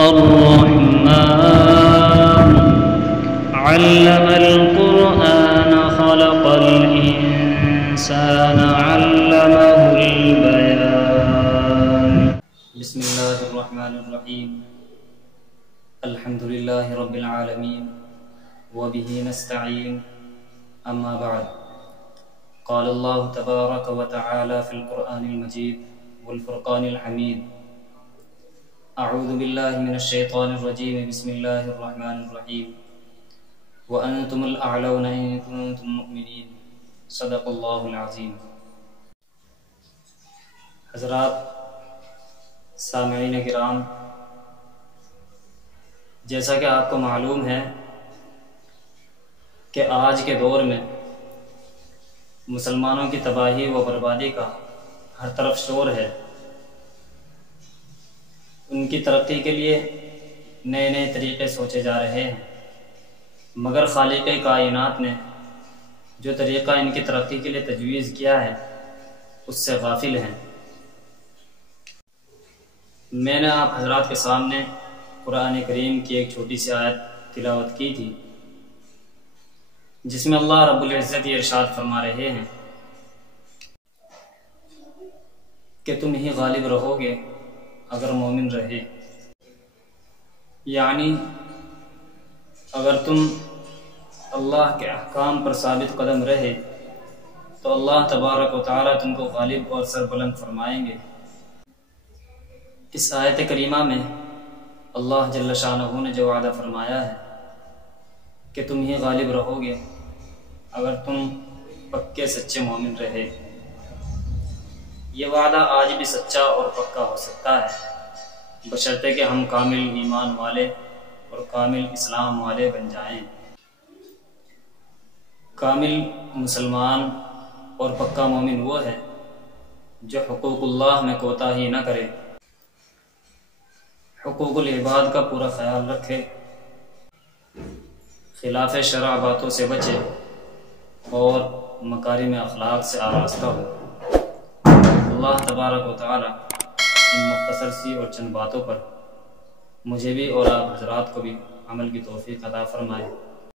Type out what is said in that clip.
الرحمن علم القرآن خلق الإنسان علمه البيان. بسم الله الرحمن الرحيم. الحمد لله رب العالمين وبه نستعين. أما بعد، قال الله تبارك وتعالى في القرآن المجيد والفرقان الحميد: أعوذ بالله من الشيطان الرجيم. بسم الله الرحمن الرحيم. وأنتم الأعلون إن كنتم مؤمنين. صدق الله العظيم. حضرات سامعین کرام، جیسا کہ آپ کو معلوم ہے کہ آج کے دور میں مسلمانوں کی تباہی و بربادی کا ہر طرف شور ہے۔ ان کی ترقی کے لیے نئے نئے طریقے سوچے جا رہے ہیں، مگر خالق کائنات نے جو طریقہ ان کی ترقی کے لیے تجویز کیا ہے اس سے غافل ہیں۔ میں نے آپ حضرات کے سامنے قرآن کریم کی ایک چھوٹی سی آیت تلاوت کی تھی، جس میں اللہ رب العزت یہ ارشاد فرما رہے ہیں کہ تم ہی غالب رہو گے اگر مومن رہے، یعنی اگر تم اللہ کے احکام پر ثابت قدم رہے تو اللہ تبارک و تعالی تم کو غالب اور سربلند فرمائیں گے۔ اس آیت کریمہ میں اللہ جل شانہ نے جو وعدہ فرمایا ہے کہ تم ہی غالب رہو گے اگر تم پکے سچے مومن رہے، یہ وعدہ آج بھی سچا اور پکا ہو سکتا ہے، بشرطے کہ ہم کامل ایمان والے اور کامل اسلام والے بن جائیں۔ کامل مسلمان اور پکا مومن وہ ہے جو حقوق اللہ میں کوتاہی نہ کرے، حقوق العباد کا پورا خیال رکھے، خلاف شرع باتوں سے بچے اور مکارم اخلاق سے آراستہ ہو۔ اللہ تبارک و تعالی ان مختصر سی اور چند باتوں پر مجھے بھی اور آپ حضرات کو بھی عمل کی توفیق عطا فرمائے۔